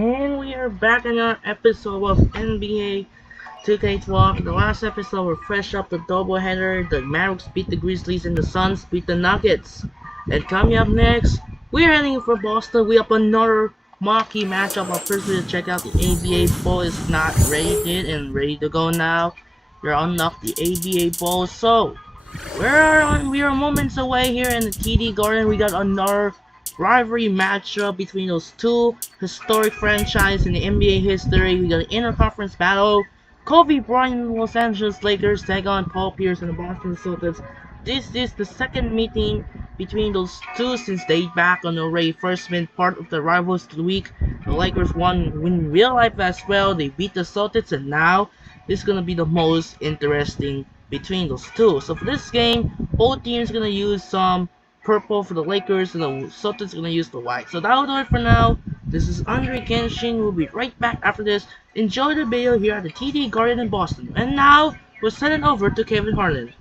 And we are back in our episode of NBA 2K12. The last episode, we fresh up the doubleheader. The Mavericks beat the Grizzlies and the Suns beat the Nuggets. And coming up next, we're heading for Boston. We have another marquee matchup. But first, we check out the ABA Bowl. Is not rated and ready to go now. We're unlocked the ABA Bowl. So, we are moments away here in the TD Garden. We got another rivalry matchup between those two historic franchises in the NBA history. We got an interconference battle. Kobe Bryant and the Los Angeles Lakers take on Paul Pierce and the Boston Celtics. This is the second meeting between those two since they back on the already first been part of the Rivals of the Week. The Lakers won in real life as well. They beat the Celtics, and now this is gonna be the most interesting between those two. So for this game, both teams gonna use some purple for the Lakers, and the Celtics gonna use the white. So that'll do it for now. This is Andre Kenshin. We'll be right back after this. Enjoy the video here at the TD Garden in Boston. And now we're sending over to Kevin Harlan.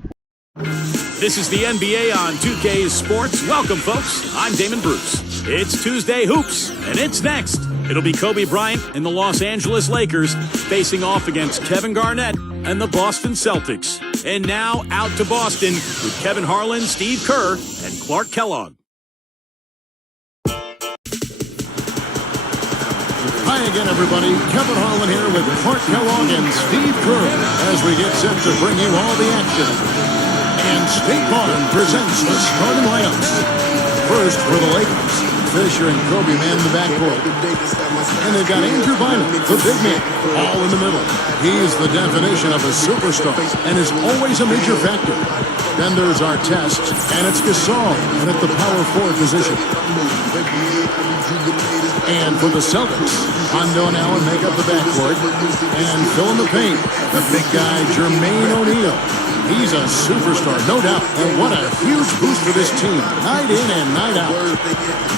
This is the NBA on 2K Sports. Welcome, folks. I'm Damon Bruce. It's Tuesday Hoops, and it's next. It'll be Kobe Bryant and the Los Angeles Lakers facing off against Kevin Garnett and the Boston Celtics. And now out to Boston with Kevin Harlan, Steve Kerr, and Clark Kellogg. Hi again, everybody. Kevin Harlan here with Clark Kellogg and Steve Kerr as we get set to bring you all the action. And State Farm presents the starting lineups. First for the Lakers, Fisher and Kobe man the backcourt. And they've got Andrew Bynum, the big man, all in the middle. He's the definition of a superstar and is always a major factor. Then there's Artest, and it's Gasol at the power forward position. And for the Celtics, Hondo and Allen make up the backcourt. And fill in the paint, the big guy, Jermaine O'Neal. He's a superstar, no doubt. And what a huge boost for this team, night in and night out.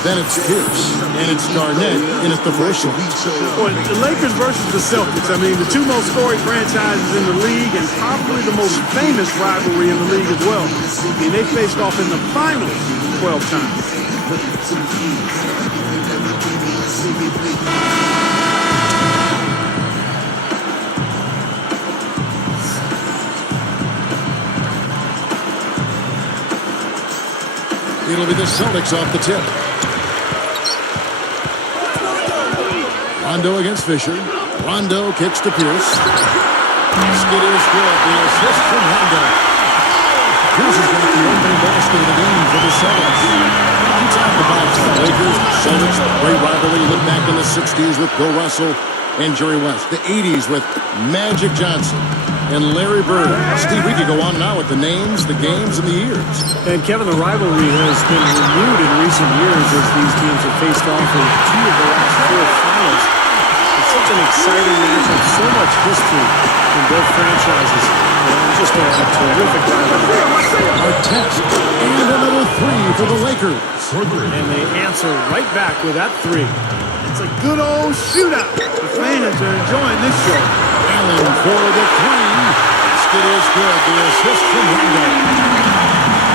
Then it's Pierce, and it's Garnett in at the first one. Well, the Lakers versus the Celtics, I mean, the two most storied franchises in the league and probably the most famous rivalry in the league as well. I mean, they faced off in the finals 12 times. It'll be the Celtics off the tip. Rondo against Fisher. Rondo kicks to Pierce. Skid is good. The assist from Rondo. Pierce has got the opening basket of the game for the Celtics. On top about the Lakers, Celtics, great rivalry. Look back in the 60s with Bill Russell and Jerry West. The 80s with Magic Johnson and Larry Bird. Steve, we could go on now with the names, the games, and the years. And Kevin, the rivalry has been renewed in recent years as these teams have faced off in two of the last four finals. It's such an exciting matchup, so much history in both franchises. And just a terrific rivalry. Artest, and another three for the Lakers. And they answer right back with that three. It's a good old shootout. The fans are enjoying this show. Allen for the three. Skid is good. The assist from Rondo.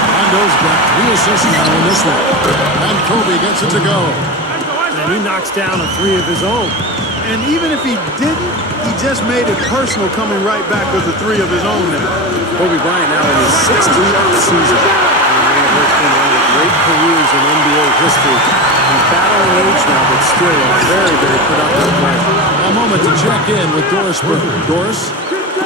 Rondo's got 3 assists now in this one. And Kobe gets it to go. And he knocks down a three of his own. And even if he didn't, he just made it personal coming right back with a three of his own now. Kobe Bryant now in his 16th season. And one of the great careers in NBA history. He's battling age now, but still a very, very productive player. A moment to check in with Doris Burke. Doris?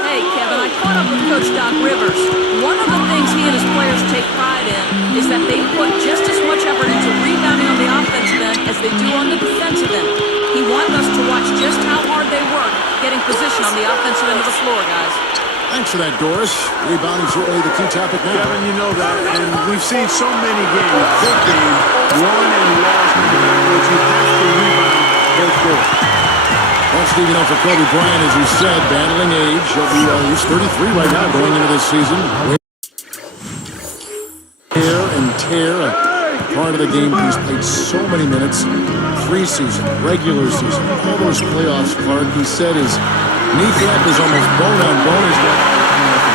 Hey, Kevin, I caught up with Coach Doc Rivers. One of the things he and his players take pride in is that they put just as much effort into rebounding on the offensive end as they do on the defensive end. He wanted us to watch just how hard they work getting position on the offensive end of the floor, guys. Thanks for that, Doris. Rebounding certainly the key topic now. Kevin, you know that, and we've seen so many games, big games, won and lost, which you have to rebound both goals. Well, Steve, you know, for Kobe Bryant, as you said, battling age, he's 33 right now going into this season. Tear and tear, part of the game. He's played so many minutes, preseason, regular season, all those playoffs, Clark. He said his kneecap is almost bone on bone. He's got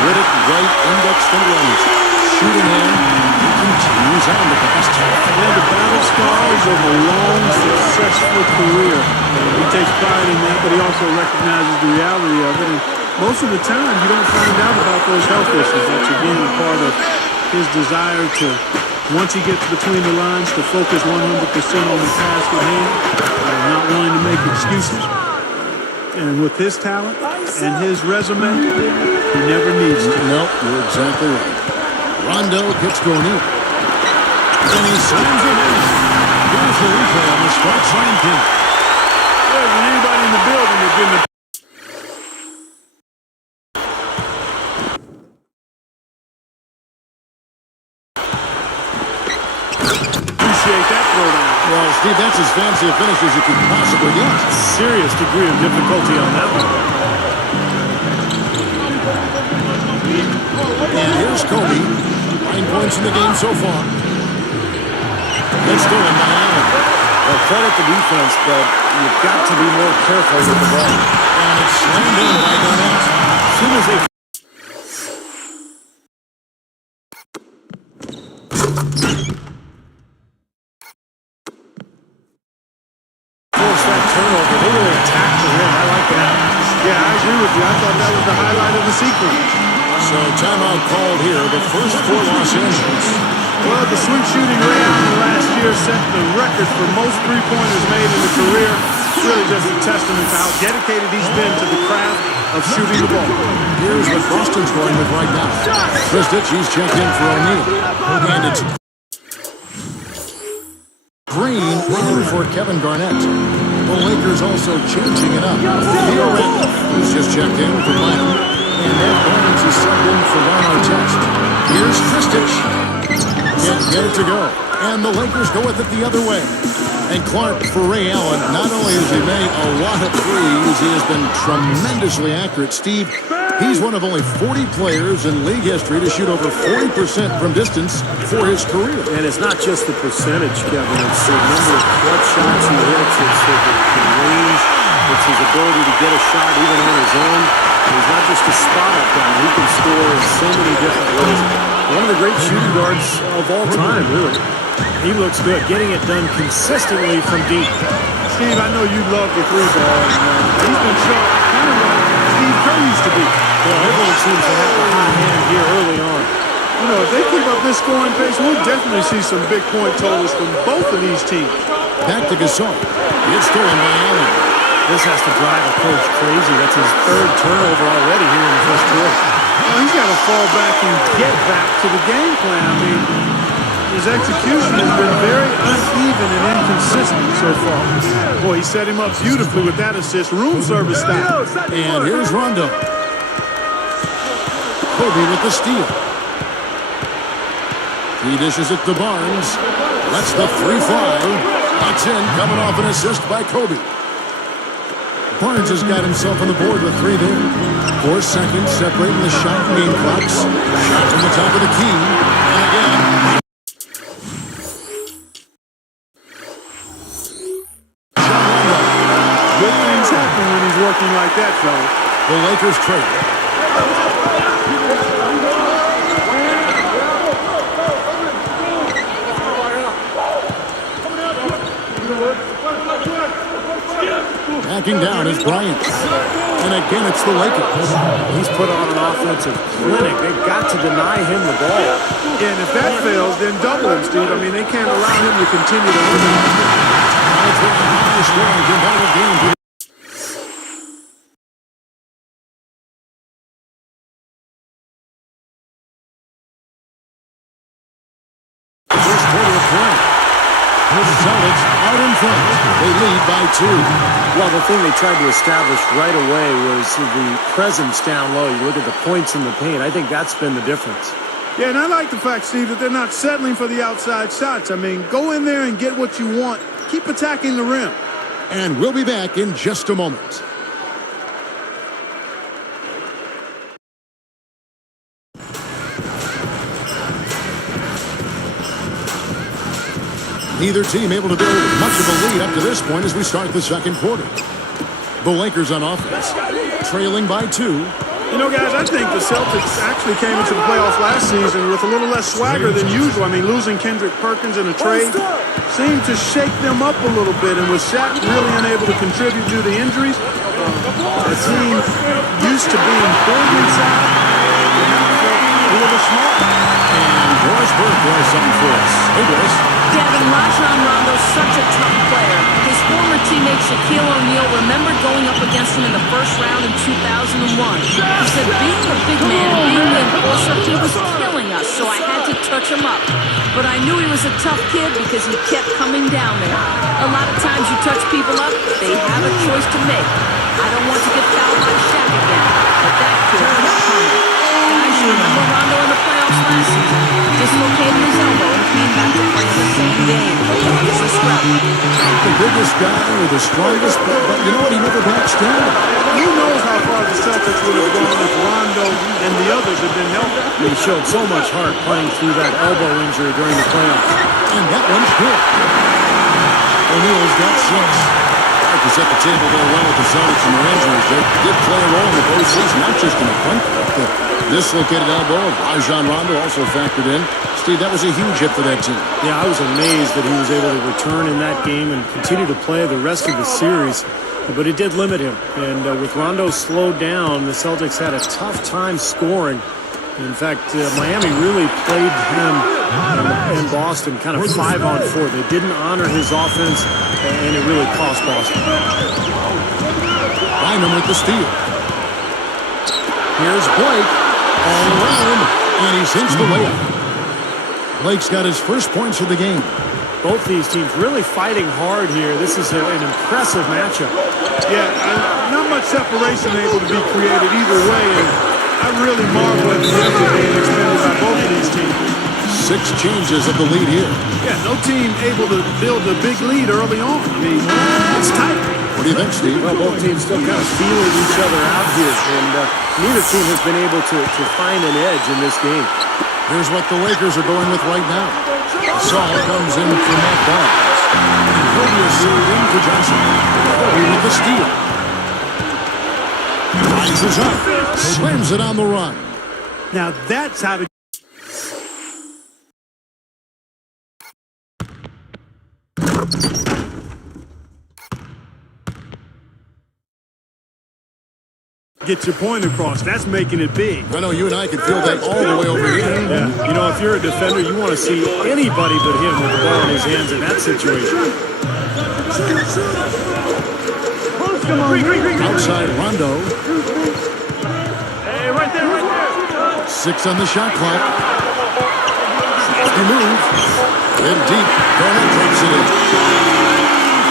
Riddick right index finger on his shooting hand. He continues on the pass. And the battle scars of a long, successful career. He takes pride in that, but he also recognizes the reality of it. And most of the time, you don't find out about those health issues. That's, again, a part of his desire to, once he gets between the lines, to focus 100% on the task at hand, not wanting to make excuses. And with his talent and his resume, he never needs to. Nope, you're exactly right. Rondo gets going in. And he slams it in. Here's the replay on the strike sign pin. There isn't anybody in the building that didn't appreciate that throwdown. Well, Steve, that's as fancy a finish as you could possibly get. Serious degree of difficulty on that one. And here's Kobe. 9 points in the game so far. It's stolen by Allen. Well, credit the defense, but you've got to be more careful with the ball. And it's slammed in by Garnett. As soon as they force that turnover, they really attack the rim. I like that. Yeah, I agree with you. I thought that was the highlight of the sequence. So timeout called here, the first for Los Angeles. Well, the sweet shooting rate last year set the record for most three-pointers made in a career. It's really just a testament to how dedicated he's been to the craft of shooting the ball. Here's what Boston's going with right now. He's checked in for O'Neal. And it's Green in for Kevin Garnett. The Lakers also changing it up. Theo Randolph, who's just checked in for Bynum. And Ed Barnes is subbed in for Ron Artest. Here's Kristich. Can't get it to go. And the Lakers go with it the other way. And Clark for Ray Allen. Not only has he made a lot of threes, he has been tremendously accurate. Steve, he's one of only 40 players in league history to shoot over 40% from distance for his career. And it's not just the percentage, Kevin. It's the number of clutch shots he hits. It's the range. It's his ability to get a shot even on his own. He's not just a spot-up guy. He can score in so many different ways. One of the great shooting guards of all time, really. He looks good, getting it done consistently from deep. Steve, I know you love the three ball. He's been sharp, kind of like Steve Kerr used to be. Well, everyone seems to have the high hand here early on. You know, if they keep up this scoring pace, we'll definitely see some big point totals from both of these teams. Back to Gasol. It's stolen by Allen. This has to drive a coach crazy. That's his third turnover already here in the first quarter. Well, he's got to fall back and get back to the game plan. I mean, his execution has been very uneven and inconsistent so far. Boy, he set him up beautifully with that assist, room service style. And here's Rondo. Kobe with the steal. He dishes it to Barnes. Lets the three fly. That's in, coming off an assist by Kobe. Barnes has got himself on the board with 3 there. 4 seconds separating the shot and game clocks. Shot from the top of the key. And again. Good things happen when he's working like that, fella. The Lakers trade. Backing down is Bryant. And again, it's the Lakers. He's put on an offensive clinic. They've got to deny him the ball. And if that fails, then double him, Steve. I mean, they can't allow him to continue to limit him. It's been a high-scoring competitive game. First quarter of play. The Celtics out in front. They lead by 2. Well, the thing they tried to establish right away was the presence down low. You look at the points in the paint. I think that's been the difference. Yeah, and I like the fact, Steve, that they're not settling for the outside shots. I mean, go in there and get what you want. Keep attacking the rim. And we'll be back in just a moment. Neither team able to build much of a lead up to this point as we start the second quarter. The Lakers on offense, trailing by 2. You know, guys, I think the Celtics actually came into the playoffs last season with a little less swagger than usual. I mean, losing Kendrick Perkins in a trade seemed to shake them up a little bit. And with Shaq really unable to contribute due to injuries, the team used to being big inside, a little small. And Doris Burke has something for us. Hey, Doris. Devin, Rajon Rondo's such a tough player. His former teammate Shaquille O'Neal remembered going up against him in the first round in 2001. He said being a big man and being the enforcer, he was killing us, so I had to touch him up. But I knew he was a tough kid because he kept coming down there. A lot of times you touch people up, they have a choice to make. I don't want to get fouled by Shaq again, but that kid kept coming. Guys, you remember Rondo in the playoffs last season? Dislocated his elbow and came back to play in the same game. He's a scrap. The biggest guy with the strongest, but you know what? He never backs down. Who knows how far the Celtics would have gone if Rondo and the others had been healthy. He showed so much heart playing through that elbow injury during the playoffs. And that one's good. O'Neal's got 6. To set the table there well with the Celtics and their injuries. They did play a role in the postseason, not just in the front court. The dislocated elbow of Rajon Rondo also factored in. Steve, that was a huge hit for that team. Yeah, I was amazed that he was able to return in that game and continue to play the rest of the series. But it did limit him. And with Rondo slowed down, the Celtics had a tough time scoring. In fact, Miami really played him and Boston kind of 5-on-4. They didn't honor his offense, and it really cost Boston. Bynum with the steal. Here's Blake all around, and he sinks the layup. Blake's got his first points of the game. Both these teams really fighting hard here. This is an impressive matchup. Yeah, not much separation able to be created either way. And I really marvel at the effort being expended by both of these teams. 6 changes of the lead here. Yeah, no team able to build a big lead early on. I mean, it's tight. What do you think, Steve? Well, both teams still kind of feeling each other out here, and neither team has been able to find an edge in this game. Here's what the Lakers are going with right now. Saul comes in for Matt Barnes. And Kobe is served in for Johnson. Kobe with the steal. Rises up. Slams it on the run. Now that's how to get your point across. That's making it big. I know you and I could feel that all the way over here. Yeah. You know, if you're a defender, you want to see anybody but him with the ball in his hands in that situation. Outside Rondo. Hey, right there. 6 on the shot clock. He move. In deep. Garnett drops it in.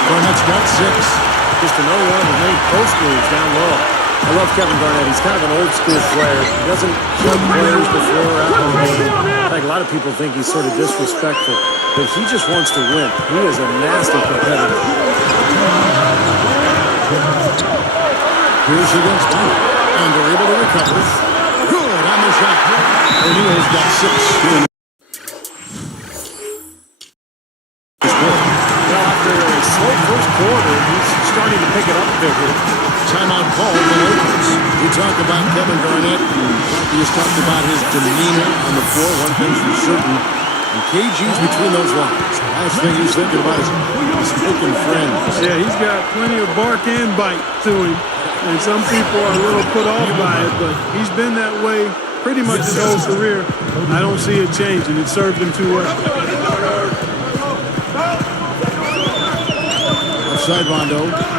Garnett's got 6. Just another one of the many post moves down low. I love Kevin Garnett. He's kind of an old school player. He doesn't kill players before or after the game. In fact, a lot of people think he's sort of disrespectful, but he just wants to win. He is a nasty competitor. Here's against Bynum. And they're able to recover. Good on the shot. O'Neal's got 6. Well, after a slow first quarter, he's starting to pick it up a bit here. Timeout call for the Lakers. We talk about Kevin Garnett. He just talked about his demeanor on the floor. One thing's for certain. And KG's between those lines. Last thing he's thinking about is his freaking friends. Yeah, he's got plenty of bark and bite to him. And some people are a little put off by it, but he's been that way pretty much his whole career. I don't see it changing. It served him too well. Outside Rondo.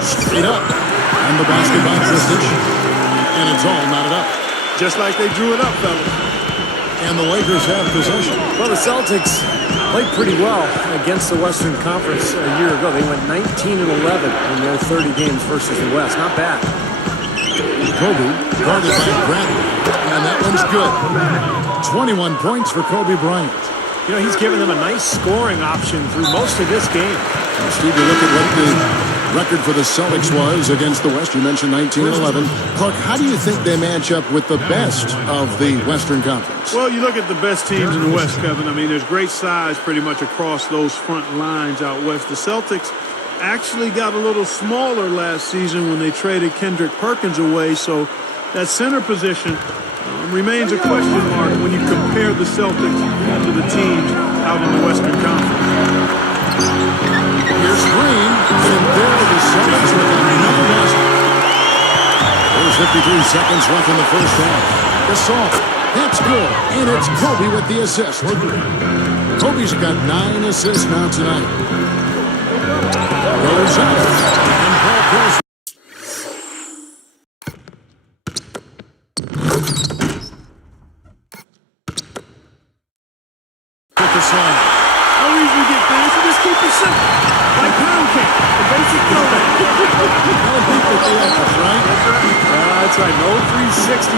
Straight up. And the basket by Kristich. And it's all knotted up. Just like they drew it up, fellas. And the Lakers have possession. Well, the Celtics played pretty well against the Western Conference a year ago. They went 19-11 in their 30 games versus the West. Not bad. Kobe guarded by Bradley. And that one's good. 21 points for Kobe Bryant. You know, he's given them a nice scoring option through most of this game. Steve, you look at what the Record for the Celtics was against the West. You mentioned 19-11. Clark, how do you think they match up with the best of the Western Conference? Well, you look at the best teams in the West, Kevin. I mean, there's great size pretty much across those front lines out west. The Celtics actually got a little smaller last season when they traded Kendrick Perkins away, so that center position remains a question mark when you compare the Celtics to the teams out in the Western Conference. Here's Green, and there the Celtics with another basket. There's 53 seconds left in the first half. Gasol, that's good, and it's Kobe with the assist. Kobe's got 9 assists now tonight. Goes out, and Paul Pierce. With the slam. How easy to get past it, just keep it simple. Like pound cake, the basic throwback. That's right. No 360.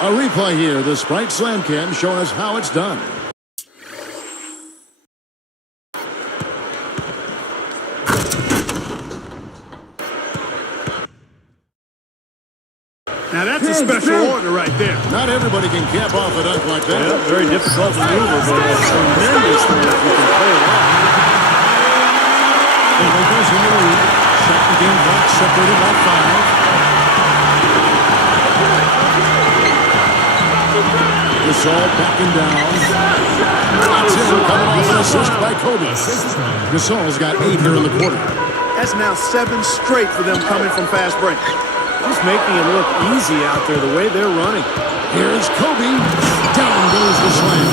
A replay here. The Sprite Slam Cam showing us how it's done. Now that's a special order right there. Not everybody can cap off a dunk like that. Yeah, very difficult maneuver, but it's tremendous if you can play it off. The Lakers in the lead. Shot and game clock separated by 5. Gasol backing down. That's him coming off an assist by Kobe. Gasol's got 8 here in the quarter. That's now 7 straight for them coming from fast break. Just making it look easy out there the way they're running. Here's Kobe. Down goes the slam.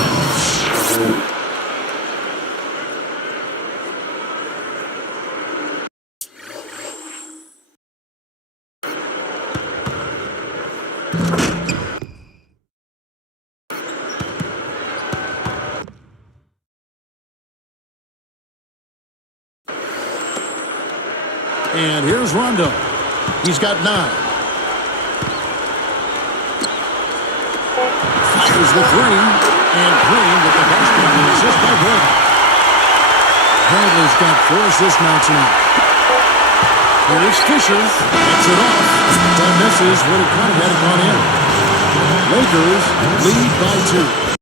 And here's Rondo. He's got 9. Fires the 3. And Green with the basket and the assist by Bradley. Bradley's got 4 assists now tonight. Here's Fisher. Gets it off. But misses. Would have kind of had it gone in. Lakers lead by 2.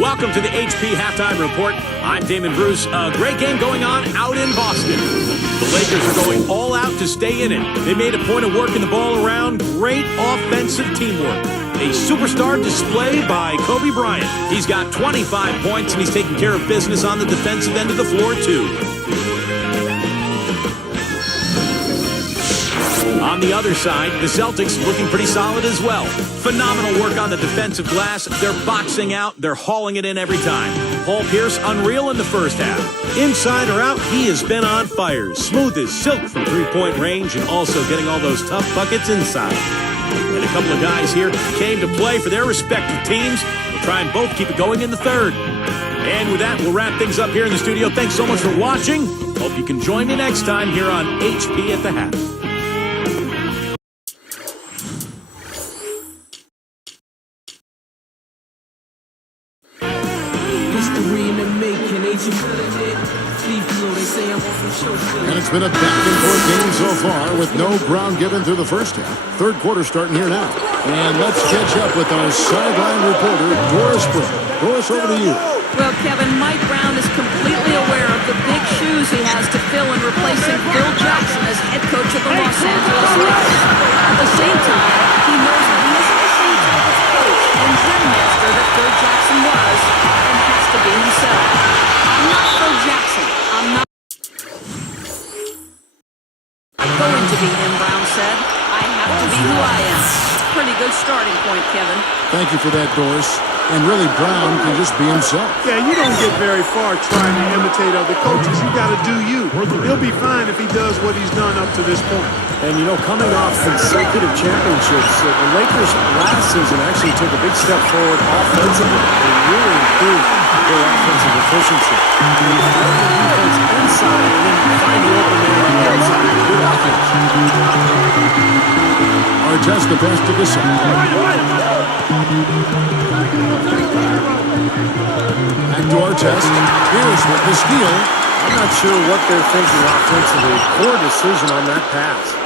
Welcome to the HP Halftime Report. I'm Damon Bruce. A great game going on out in Boston. The Lakers are going all out to stay in it. They made a point of working the ball around. Great offensive teamwork. A superstar display by Kobe Bryant. He's got 25 points, and he's taking care of business on the defensive end of the floor, too. On the other side, the Celtics looking pretty solid as well. Phenomenal work on the defensive glass. They're boxing out. They're hauling it in every time. Paul Pierce, unreal in the first half. Inside or out, he has been on fire. Smooth as silk from three-point range and also getting all those tough buckets inside. And a couple of guys here came to play for their respective teams. We'll try and both keep it going in the third. And with that, we'll wrap things up here in the studio. Thanks so much for watching. Hope you can join me next time here on HP at the Half. And it's been a back-and-forth game so far with no ground given through the first half. Third quarter starting here now. And let's catch up with our sideline reporter, Doris Brooke. Doris, over to you. Well, Kevin, Mike Brown is completely aware of the big shoes he has to fill in replacing Phil Jackson as head coach of the Los Angeles Lakers. At the same time, he knows that he isn't the same type of coach and gym master that Phil Jackson was and has to be himself. I'm not Phil Jackson. I'm not going to be him, Brown said. I have to be who I am. Pretty good starting point, Kevin. Thank you for that, Doris. And really, Brown can just be himself. Yeah, you don't get very far trying to imitate other coaches. You got to do you. He'll be fine if he does what he's done up to this point. And, you know, coming off consecutive championships, the Lakers last season actually took a big step forward offensively. They really improved their offensive efficiency. Defense inside and then find the open man the pass to Gasol. Back to Artest. Here's with the steal. I'm not sure what they're thinking offensively. Poor decision on that pass.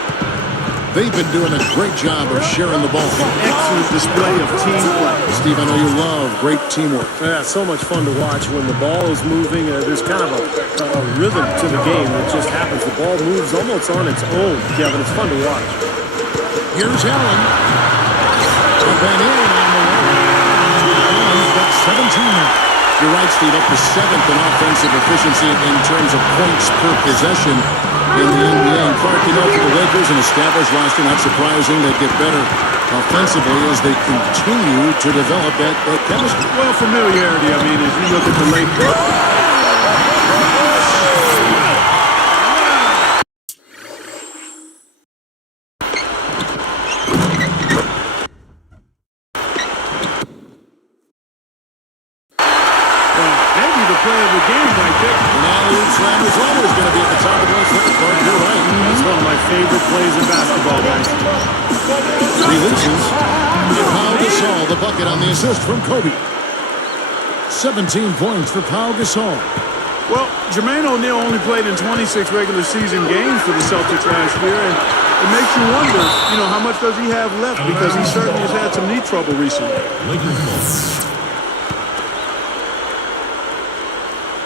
They've been doing a great job of sharing the ball. Excellent display of team play. Steve, I know you love great teamwork. Yeah, so much fun to watch when the ball is moving. There's kind of a rhythm to the game that just happens. The ball moves almost on its own, Kevin. It's fun to watch. Here's Allen. Up and in on the way. Allen's got 17 now. You're right, Steve, up to 7th in offensive efficiency in terms of points per possession in the NBA. And Clark, you know, for the Lakers, an established roster, not surprising, they get better offensively as they continue to develop that chemistry. Well, familiarity, I mean, as you look at the Lakers. Play of the game right there. An alley-oop slam is always going to be at the top of the list. You're right. That's one of my favorite plays in basketball, guys. Releases. And Pau Gasol, the bucket on the assist from Kobe. 17 points for Pau Gasol. Well, Jermaine O'Neal only played in 26 regular season games for the Celtics last year, and it makes you wonder, you know, how much does he have left, because he certainly has had some knee trouble recently.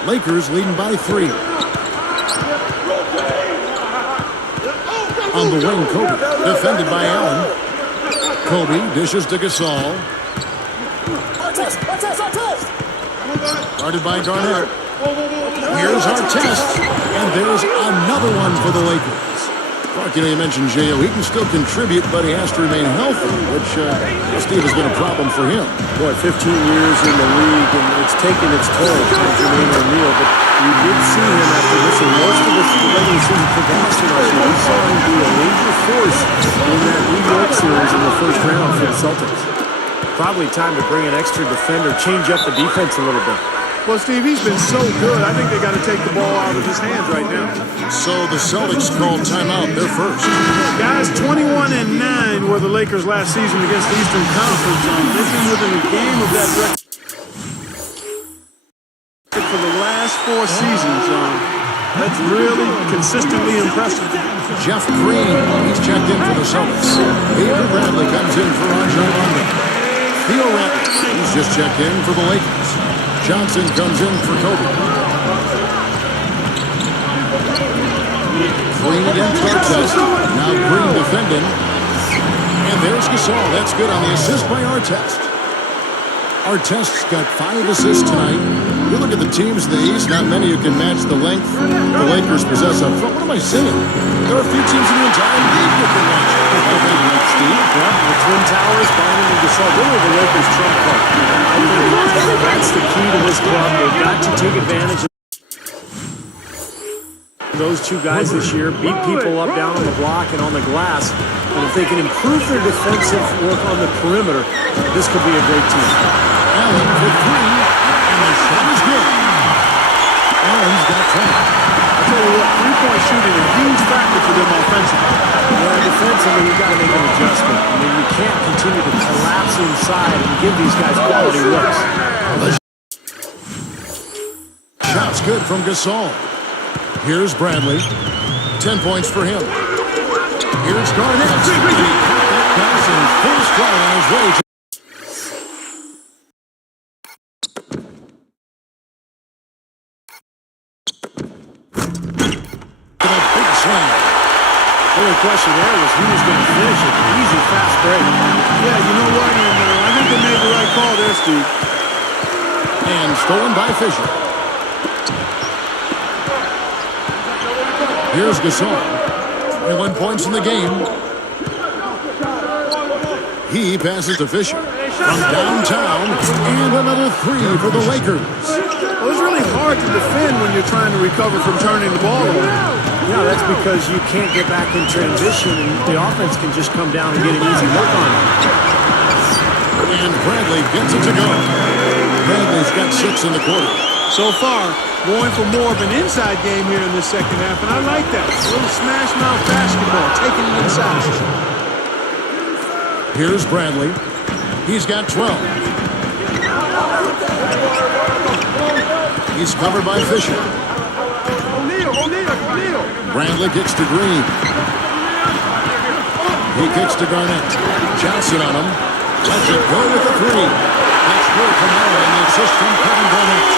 Lakers leading by 3. On the wing, Kobe. Defended by Allen. Kobe dishes to Gasol. Guarded by Garnett. Here's Artest. And there's another one for the Lakers. Clark, you know, you mentioned J.O. He can still contribute, but he has to remain healthy, which, Steve, has been a problem for him. Boy, 15 years in the league, and it's taken its toll on Jermaine O'Neal, but you did see him after missing most of the regular season for Boston last year. We saw him be a major force in that New York series in the first round for the Celtics. Probably time to bring an extra defender, change up the defense a little bit. Well, Steve, he's been so good. I think they got to take the ball out of his hands right now. So the Celtics called timeout. They're first. Guys, 21-9 were the Lakers last season against the Eastern Conference. They've been within a game of that record for the last 4 seasons. That's really consistently impressive. Jeff Green, he's checked in for the Celtics. Avery Bradley comes in for Rajon Rondo. Theo Rattler, he's just checked in for the Lakers. Johnson comes in for Kobe. Green against Artest. Now Green defending. And there's Gasol. That's good on the assist by Artest. Artest's got 5 assists tonight. You look at the teams in the East, not many who can match the length the Lakers possess up front. What am I saying? There are a few teams in the entire league who can match it. Steve. Yeah, the Twin Towers, Bynum and Gasol, really the Lakers' trump card. That's the key to this club. They've got to take advantage of those two guys this year, beat people up down on the block and on the glass. And if they can improve their defensive work on the perimeter, this could be a great team. Allen for 3, and the shot is good. Allen's got 10. I tell you what, three-point shooting is a huge factor for them offensively. Yeah, defensively, you've got to make an adjustment. I mean, you can't continue to collapse inside and give these guys quality looks. Shot's good from Gasol. Here's Bradley. 10 points for him. Here's Garnett. And he caught that pass in full stride on his way to a big slam. The only question there was who was going to finish it. Easy, fast break. Yeah, you know what? I think they made the right call there, Steve. And stolen by Fisher. Here's Gasol. 21 points in the game. He passes to Fisher. From downtown, and another 3 for the Lakers. Well, it's really hard to defend when you're trying to recover from turning the ball over. Yeah, that's because you can't get back in transition, and the offense can just come down and get an easy look on it. And Bradley gets it to go. Bradley's got 6 in the quarter. So far, going for more of an inside game here in this second half, and I like that. A little smash mouth basketball, taking it inside. Here's Bradley. He's got 12. He's covered by Fisher. Bradley kicks to Green. He kicks to Garnett. Johnson on him. Lets it go with the three. That's good from Allen, and the assist from Kevin Garnett.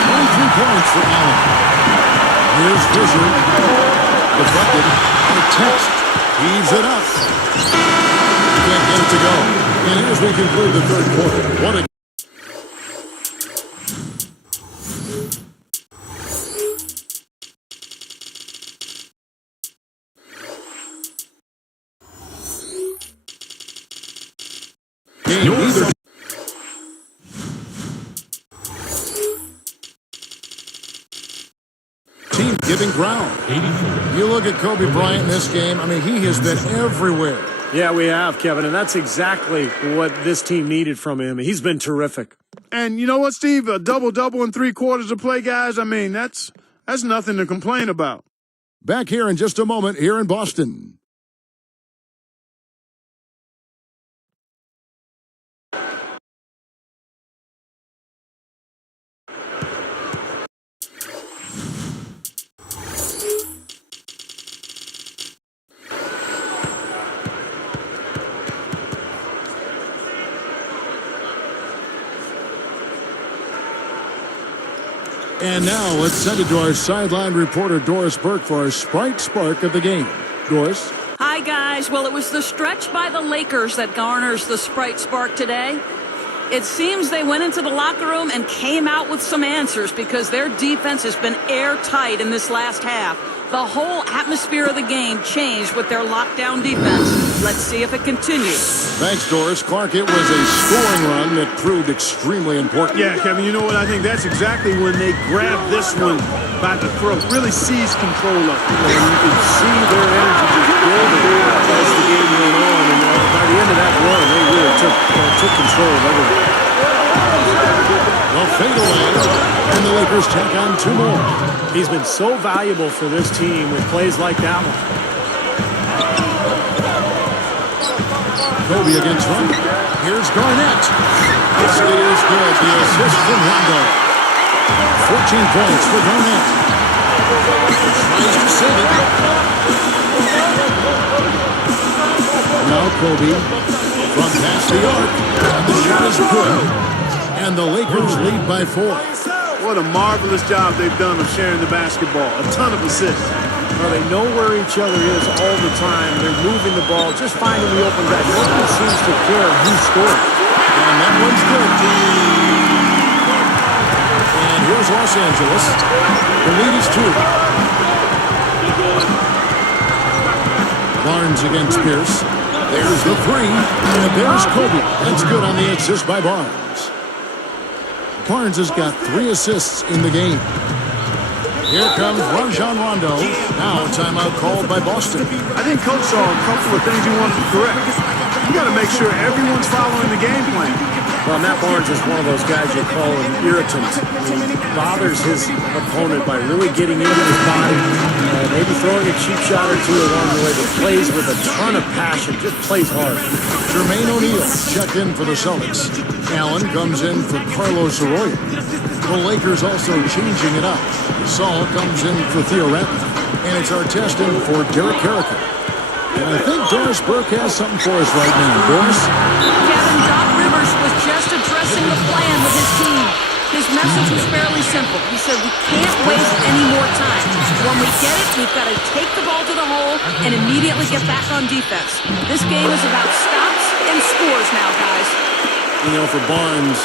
23 points for Allen. Here's Fisher. Deflected. And a text. Heaves it up. Can't get it to go. And as we conclude the third quarter, what a game. Either team giving ground. You look at Kobe Bryant in this game, I mean, he has been everywhere. Yeah, we have, Kevin, and that's exactly what this team needed from him. He's been terrific. And you know what, Steve? A double-double in 3 quarters of play, guys. I mean, that's nothing to complain about. Back here in just a moment here in Boston. And now let's send it to our sideline reporter, Doris Burke, for our Sprite Spark of the game. Doris? Hi, guys. Well, it was the stretch by the Lakers that garners the Sprite Spark today. It seems they went into the locker room and came out with some answers because their defense has been airtight in this last half. The whole atmosphere of the game changed with their lockdown defense. Let's see if it continues. Thanks, Doris. Clark, it was a scoring run that proved extremely important. Yeah, Kevin, you know what? I think that's exactly when they grabbed this one by the throat, really seized control of it. And you could see their energy just building as the game went on. And by the end of that run, they really took control of everything. Well, fade away, and the Lakers take on 2 more. He's been so valuable for this team with plays like that one. Kobe against Rondo. Here's Garnett. Yes, it is good. The assist from Rondo. 14 points for Garnett. Tries to save it. Now Kobe from past the arc. And the shot is good. And the Lakers lead by 4. What a marvelous job they've done of sharing the basketball. A ton of assists. Well, they know where each other is all the time. They're moving the ball, just finding the open guy. Nobody seems to care who scores. And that one's good. And here's Los Angeles. The lead is 2. Barnes against Pierce. There's the 3. And there's Kobe. That's good on the assist by Barnes. Barnes has got 3 assists in the game. Here comes Rajon Rondo. Now a timeout called by Boston. I think Coach saw a couple of things he wanted to correct. You got to make sure everyone's following the game plan. Well, Matt Barnes is one of those guys you call an irritant. He bothers his opponent by really getting into his body, maybe throwing a cheap shot or 2 along the way, but plays with a ton of passion, just plays hard. Jermaine O'Neal checked in for the Celtics. Allen comes in for Carlos Arroyo. The Lakers also changing it up. Saul comes in for Theo Ratliff. And it's our test in for Derek Carricker. And I think Doris Burke has something for us right now. Doris? Kevin, Doc Rivers was just addressing the plan with his team. His message was fairly simple. He said, we can't waste any more time. When we get it, we've got to take the ball to the hole and immediately get back on defense. This game is about stops and scores now, guys. You know, for Barnes,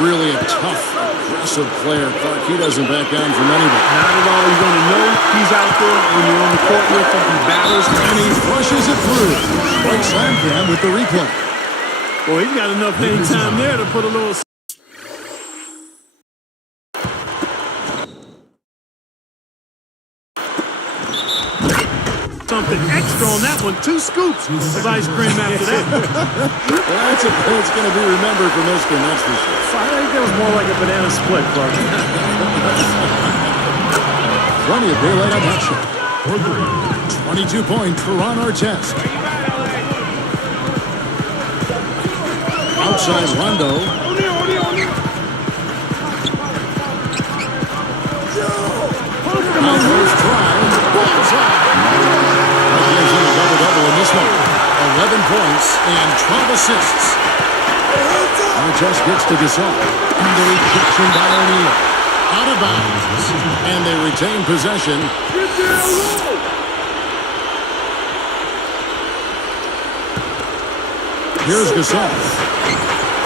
really a tough, aggressive player. Clark, he doesn't back down from anybody. Not at all. You're going to know he's out there when you're on the court with him. He battles. And he flushes it through. Mike Slamcam with the replay. Well, he's got enough hang time there to put a little something extra on that one. 2 scoops of ice cream after that. Well, it's going to be remembered from this game, that's for sure. I think that was more like a banana split, Clark. Plenty of daylight on that shot. 22 points for Ron Artest. Outside Rondo. On first try, balls up. That gives him a double-double in this one. 11 points and 12 assists. And just gets to Gasol. And the rejection by O'Neal. Out of bounds. And they retain possession. Here's Gasol.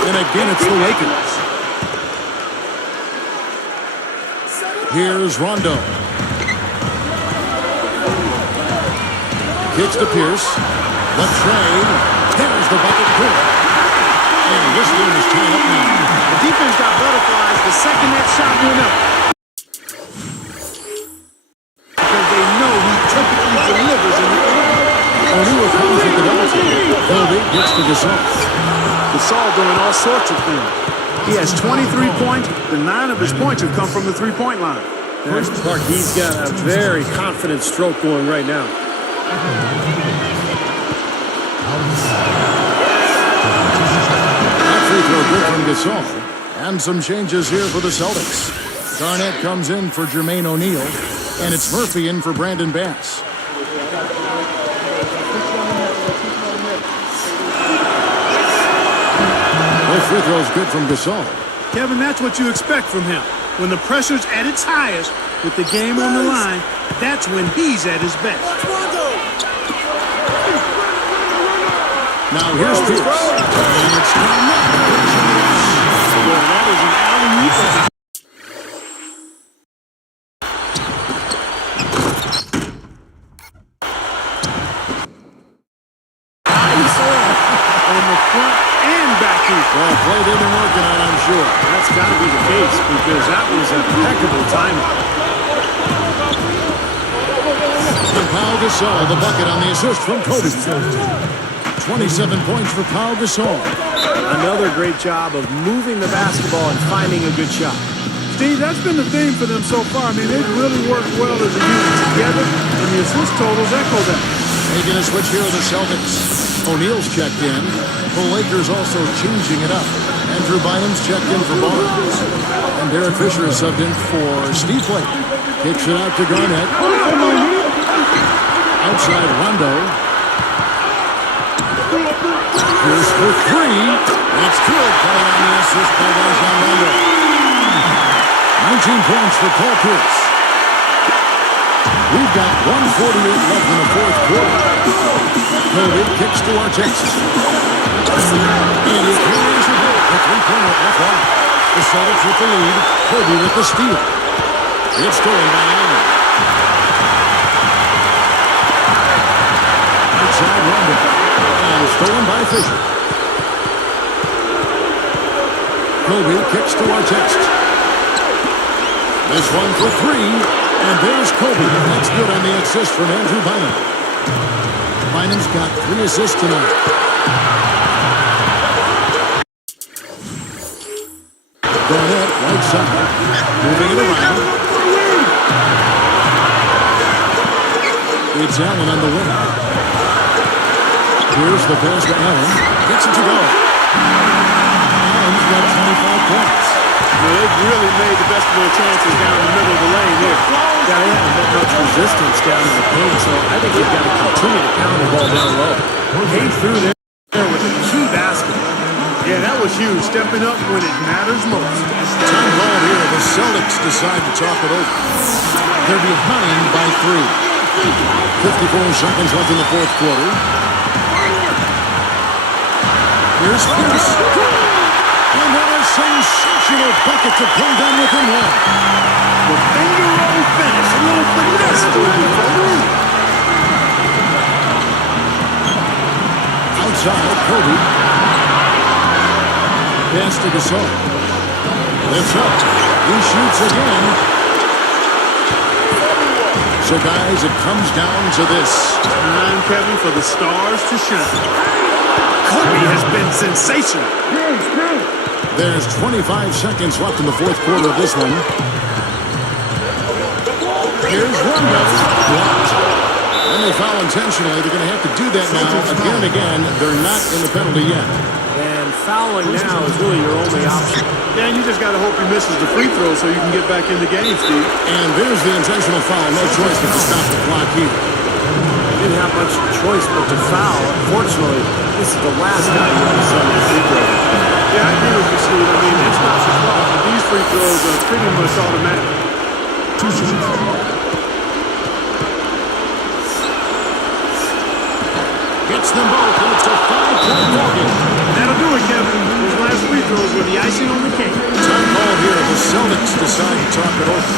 And again, it's the Lakers. Here's Rondo. Kicks to Pierce. Left trade. There's the bucket good. And this game is tied up now. The defense got butterflies the second that shot went up. Because they know he typically delivers in the air. O'Neal comes with the double team. Kobe gets to Gasol. Gasol doing all sorts of things. He has 23 points. The 9 of his points have come from the three-point line. There's Clark. He's got a very confident stroke going right now. That free throw good from Gasol. And some changes here for the Celtics. Garnett comes in for Jermaine O'Neal. And it's Murphy in for Brandon Bass. Both free throws good from Gasol. Kevin, that's what you expect from him. When the pressure's at its highest, with the game on the line, that's when he's at his best. Now here's Pierce. And it's Garnett. That is an alley-oop. On the front and back hoop. Well, play they've been working on, I'm sure. That's got to be the case because that was impeccable timing. And Pau Gasol, the bucket on the assist from Kobe. 27 points for Pau Gasol. Another great job of moving the basketball and finding a good shot. Steve, that's been the theme for them so far. I mean, they've really worked well as a unit together, and the assist totals echo that. Making a switch here with the Celtics. O'Neal's checked in. The Lakers also changing it up. Andrew Bynum's checked in for Barnes. And Derek Fisher is subbed in for Steve Blake. Kicks it out to Garnett. Outside Rondo. Here's for three. That's good. Coming on the assist by Rajon Rondo. 19 points for Paul Pierce. We've got 1:48 left in the fourth quarter. Kobe kicks to Artest. And he carries it home. A three-pointer off line. The Celtics with the lead. Kobe with the steal. It's stolen by Allen. Outside Rondo. And stolen by Fisher. Kobe kicks to Artest. This one for three. And there's Kobe. That's good on the assist from Andrew Bynum. Bynum's got 3 assists tonight. Garnett, right side. Moving it around. It's Allen on the wing. Here's the pass to Allen. Gets it to go. Allen's got 25 points. Well, they've really made the best of their chances down the middle of the lane here. Yeah, they haven't had much resistance down in the paint, so I think they've got to continue to pound the ball down low. Came through there with a key basket. Yeah, that was huge, stepping up when it matters most. Time ball here. The Celtics decide to talk it over. They're behind by 3. 54 seconds left in the fourth quarter. Here's Pierce. And what a sensational bucket to pull down within 1. The finger roll finish, a little finesse for you, folks. Outside, Kobe. Pass to Gasol. Lifts up. He shoots again. So, guys, it comes down to this. Time, Kevin, for the stars to shine. Kobe has been sensational. There's 25 seconds left in the fourth quarter of this one. Here's Rondo. Blocked. And they foul intentionally. They're going to have to do that now again and again. They're not in the penalty yet. And fouling now is really your only option. Yeah, and you just got to hope he misses the free throw so you can get back in the game, Steve. And there's the intentional foul. No choice but to stop the clock here. He didn't have much choice but to foul. Unfortunately, this is the last guy you want to send to the free throw. Yeah, I agree with you, Steve. I mean, it's not the clock, but these free throws are pretty much automatic. Gets them both, and it's a 5-point ball game. That'll do it, Kevin. Those last free throws were the icing on the cake. Time call here. The Celtics decide to talk it over.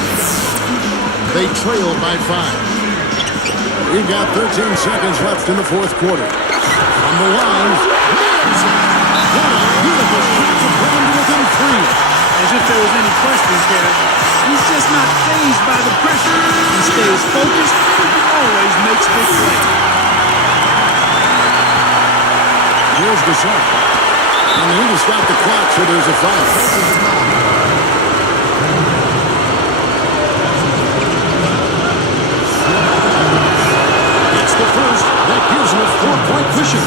They trail by 5. We've got 13 seconds left in the fourth quarter. On the line, what a beautiful shot to bring him to within 3. As if there was any question, Kev. He's just not fazed by the pressure. He stays focused and always makes big plays. Here's the shot. And they need to stop the clock, so there's a foul. It's the first. That gives him a 4-point cushion.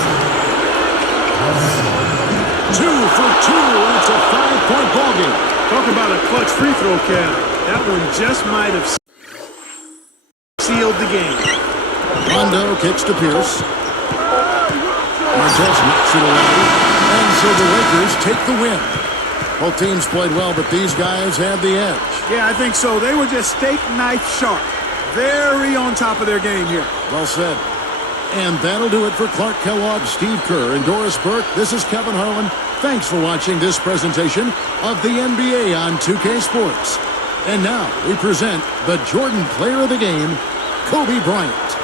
2 for 2, and it's a 5-point ball game. Talk about a clutch free throw, Kev. That one just might have sealed the game. Rondo kicks to Pierce. Martez knocks it away. And so the Lakers take the win. Both teams played well, but these guys had the edge. Yeah, I think so. They were just steak knife sharp. Very on top of their game here. Well said. And that'll do it for Clark Kellogg, Steve Kerr, and Doris Burke. This is Kevin Harlan. Thanks for watching this presentation of the NBA on 2K Sports. And now we present the Jordan Player of the Game, Kobe Bryant.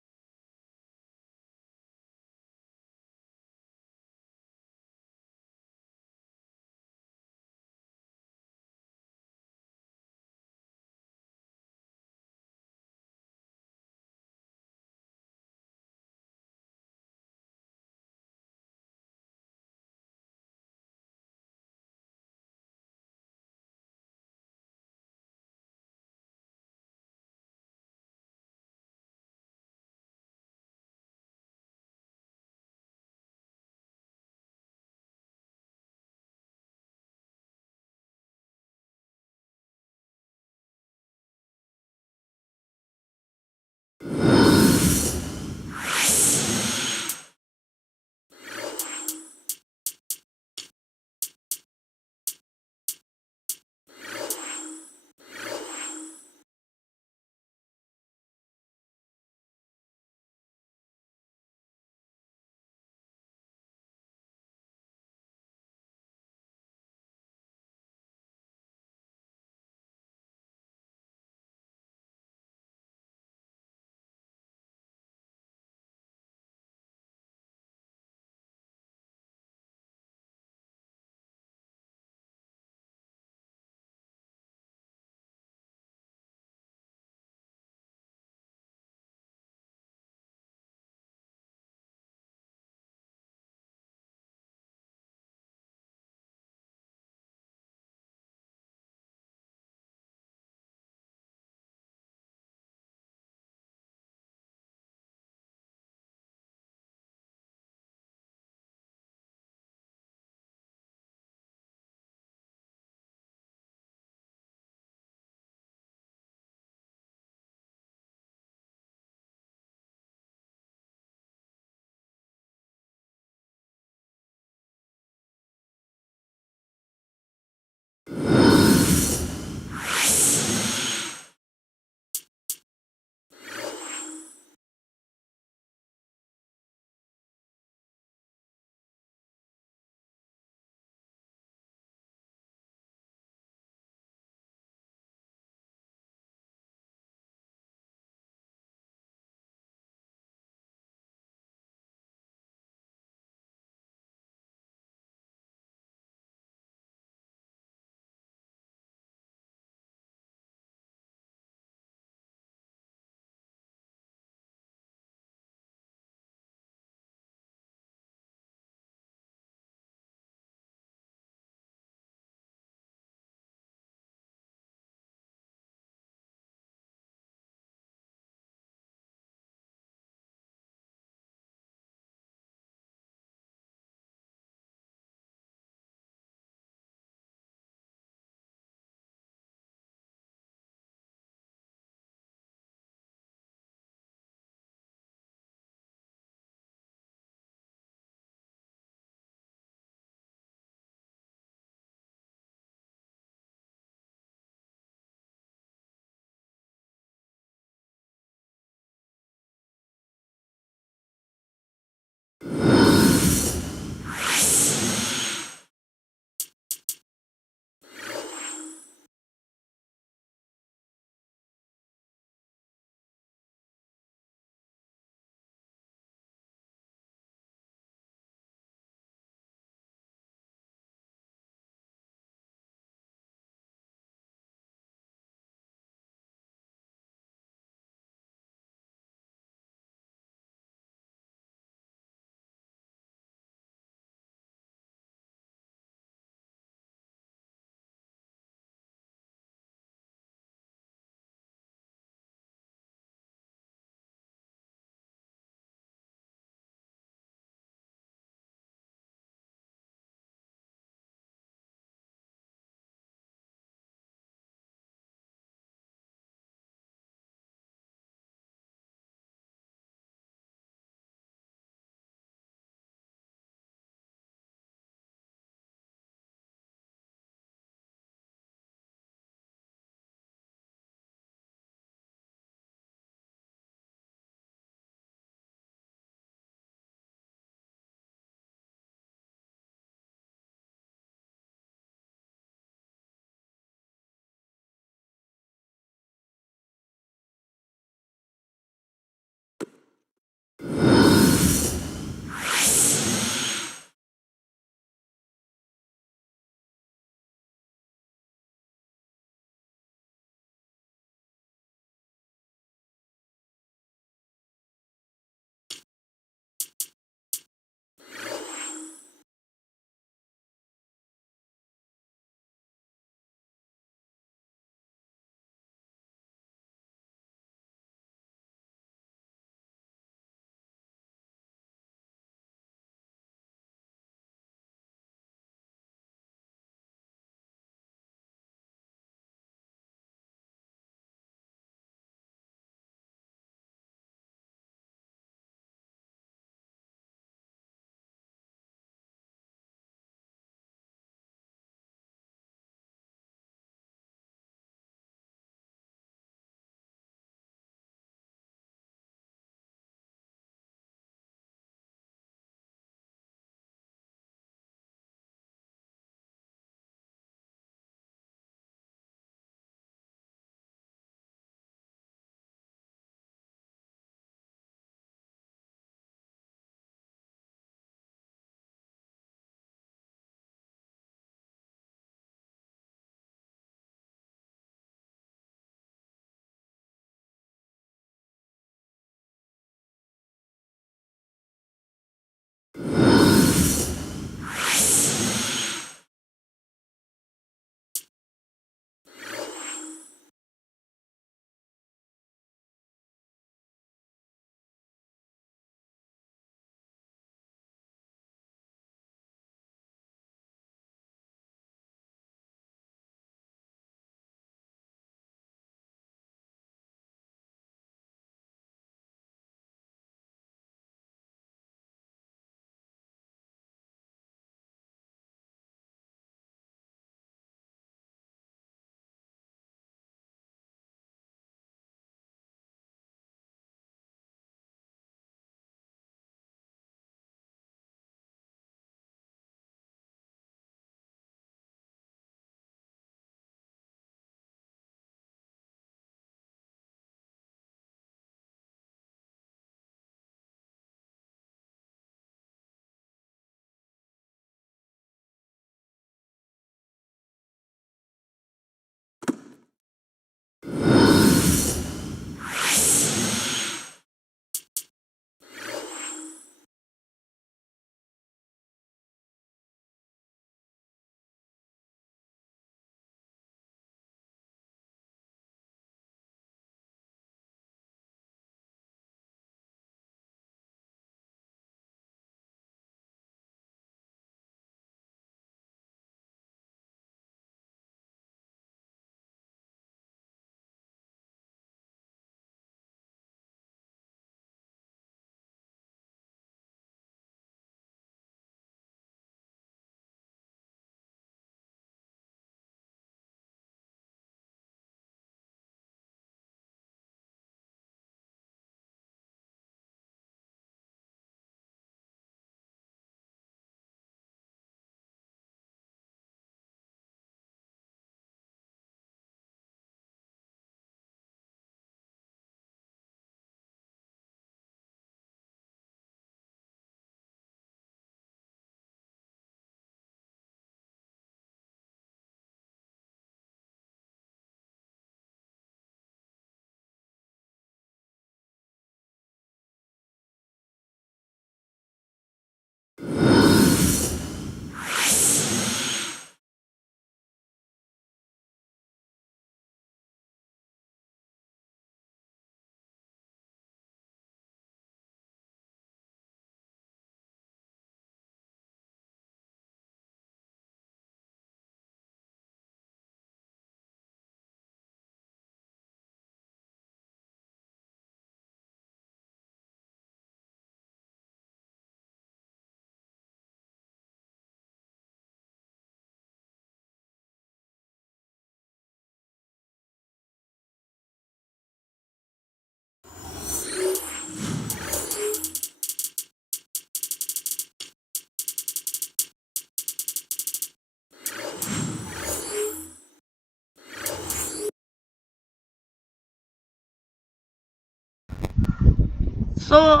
So,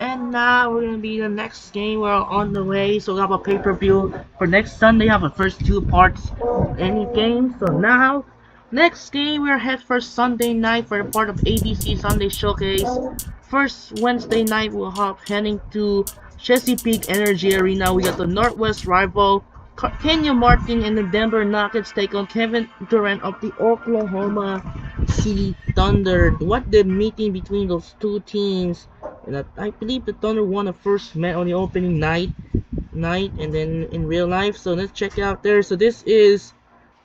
and now we're gonna be the next game. We're on the way. So we have a pay-per-view for next Sunday. Have the first two parts any game. So now, next game we're head for Sunday night for a part of ABC Sunday Showcase. First Wednesday night we'll have heading to Chesapeake Energy Arena. We got the Northwest rival Kenya Martin and the Denver Nuggets take on Kevin Durant of the Oklahoma City Thunder. What the meeting between those two teams? And I believe the Thunder won the first match on the opening night, and then in real life. So let's check it out there. So this is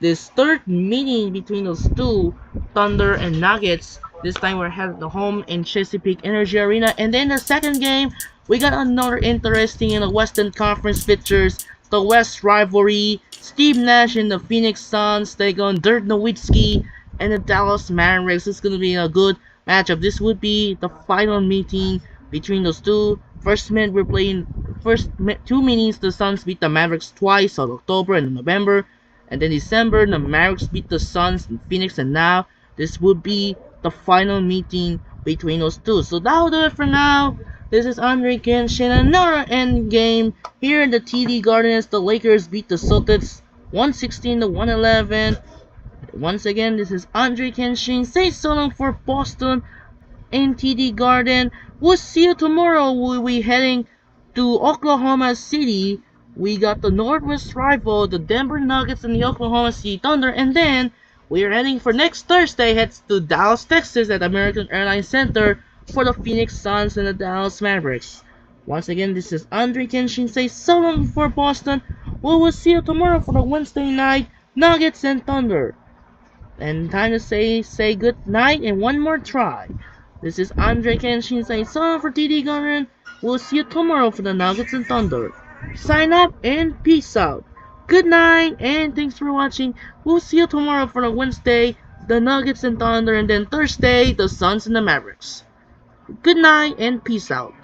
this third meeting between those two, Thunder and Nuggets. This time we're at the home in Chesapeake Energy Arena. And then the second game, we got another interesting in the Western Conference features. The West rivalry. Steve Nash and the Phoenix Suns take on Dirk Nowitzki and the Dallas Mavericks. This is going to be a good matchup. This would be the final meeting between those two. First two meetings, the Suns beat the Mavericks twice on October and November. And then December, the Mavericks beat the Suns in Phoenix. And now, this would be the final meeting between those two. So that'll do it for now. This is Andre Kenshin. Another end game here in the TD Garden. The Lakers beat the Celtics 116-111. Once again, this is Andre Kenshin. Say so long for Boston in TD Garden. We'll see you tomorrow. We'll be heading to Oklahoma City. We got the Northwest rival, the Denver Nuggets and the Oklahoma City Thunder. And then we are heading for next Thursday, heads to Dallas, Texas at American Airlines Center for the Phoenix Suns and the Dallas Mavericks. Once again, this is Andre Kenshin. Say so long for Boston. We will see you tomorrow for the Wednesday night Nuggets and Thunder. And time to say good night and one more try. This is Andre Kenshin saying so long for TD Garden. We'll see you tomorrow for the Nuggets and Thunder. Sign up and peace out. Good night and thanks for watching. We'll see you tomorrow for the Wednesday, the Nuggets and Thunder, and then Thursday, the Suns and the Mavericks. Good night and peace out.